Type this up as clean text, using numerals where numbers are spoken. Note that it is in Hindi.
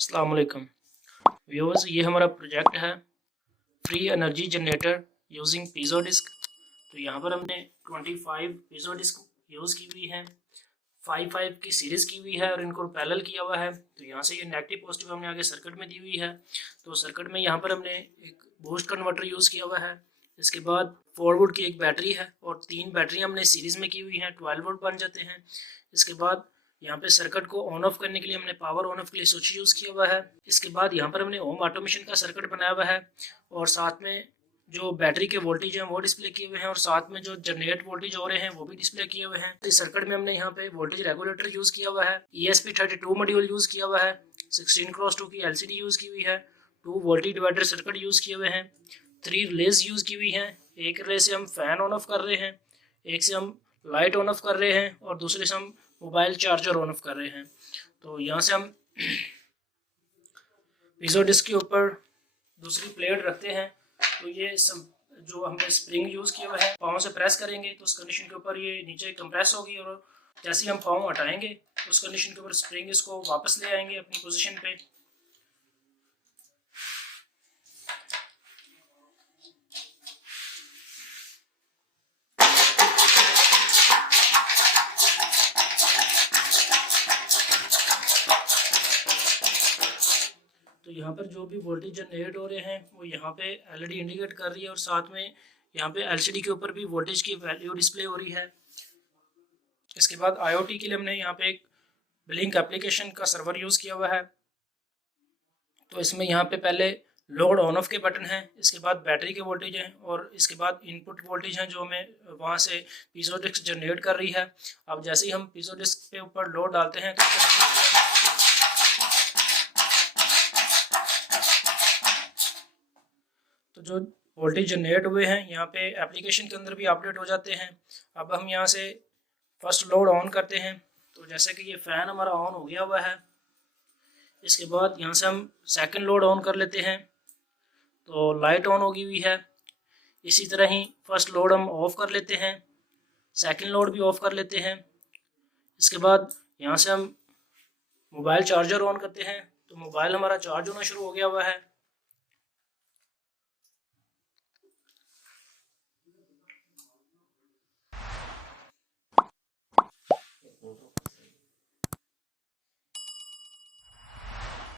अस्सलाम वालेकुम व्यूअर्स, ये हमारा प्रोजेक्ट है free energy generator using piezo disc. तो यहाँ पर हमने 25 पीजो डिस्क यूज़ की हुई है, 5 की सीरीज़ की हुई है और इनको पैरेलल किया हुआ है। तो यहाँ से ये नेगेटिव पॉजिटिव हमने आगे सर्किट में दी हुई है। तो सर्किट में यहाँ पर हमने एक बूस्ट कन्वर्टर यूज़ किया हुआ है। इसके बाद 4 वोल्ट की एक बैटरी है और 3 बैटरी हमने सीरीज़ में की हुई हैं, 12 वोल्ट बन जाते हैं। इसके बाद यहाँ पे सर्किट को ऑन ऑफ करने के लिए हमने पावर ऑन ऑफ के लिए स्विच यूज़ किया हुआ है। इसके बाद यहाँ पर हमने होम ऑटोमेशन का सर्किट बनाया हुआ है और साथ में जो बैटरी के वोल्टेज हैं वो डिस्प्ले किए हुए हैं और साथ में जो जनरेट वोल्टेज हो रहे हैं वो भी डिस्प्ले किए हुए हैं। इस सर्किट में हमने यहाँ पे वोल्टेज रेगुलेटर यूज़ किया हुआ है, ESP32 मॉड्यूल यूज़ किया हुआ है, 16x2 की LCD यूज़ की हुई है, 2 वोल्टेज डिवाइडर सर्किट यूज़ किए हुए हैं, 3 रिलेज यूज़ की हुई हैं। एक रिले से हम फैन ऑन ऑफ कर रहे हैं, एक से हम लाइट ऑन ऑफ कर रहे हैं और दूसरे से हम मोबाइल चार्जर ऑन ऑफ कर रहे हैं। तो यहाँ से हम पीजो डिस्क के ऊपर दूसरी प्लेट रखते हैं। तो ये सब जो हमने स्प्रिंग यूज़ किया हुआ है, पाँव से प्रेस करेंगे तो उस कंडीशन के ऊपर ये नीचे कंप्रेस होगी और जैसे ही हम पाँव हटाएंगे उस कंडीशन के ऊपर स्प्रिंग इसको वापस ले आएंगे अपनी पोजीशन पे। तो यहाँ पर जो भी वोल्टेज जनरेट हो रहे हैं वो यहाँ पे LED इंडिकेट कर रही है और साथ में यहाँ पे LCD के ऊपर भी वोल्टेज की वैल्यू डिस्प्ले हो रही है। इसके बाद IoT के लिए हमने यहाँ पे एक ब्लिंक एप्लीकेशन का सर्वर यूज़ किया हुआ है। तो इसमें यहाँ पे पहले लोड ऑन ऑफ के बटन हैं, इसके बाद बैटरी के वोल्टेज हैं और इसके बाद इनपुट वोल्टेज हैं जो हमें वहाँ से पीजो डिस्क जनरेट कर रही है। अब जैसे ही हम पीजो डिस्क के ऊपर लोड डालते हैं तो जो वोल्टेज जनरेट हुए हैं यहाँ पे एप्लीकेशन के अंदर भी अपडेट हो जाते हैं। अब हम यहाँ से फर्स्ट लोड ऑन करते हैं। तो जैसे कि ये फ़ैन हमारा ऑन हो गया हुआ है, इसके बाद यहाँ से हम सेकंड लोड ऑन कर लेते हैं तो लाइट ऑन होगी हुई है। इसी तरह ही फर्स्ट लोड हम ऑफ़ कर लेते हैं, सेकंड लोड भी ऑफ़ कर लेते हैं। इसके बाद यहाँ से हम मोबाइल चार्जर ऑन करते हैं तो मोबाइल हमारा चार्ज होना शुरू हो गया हुआ है।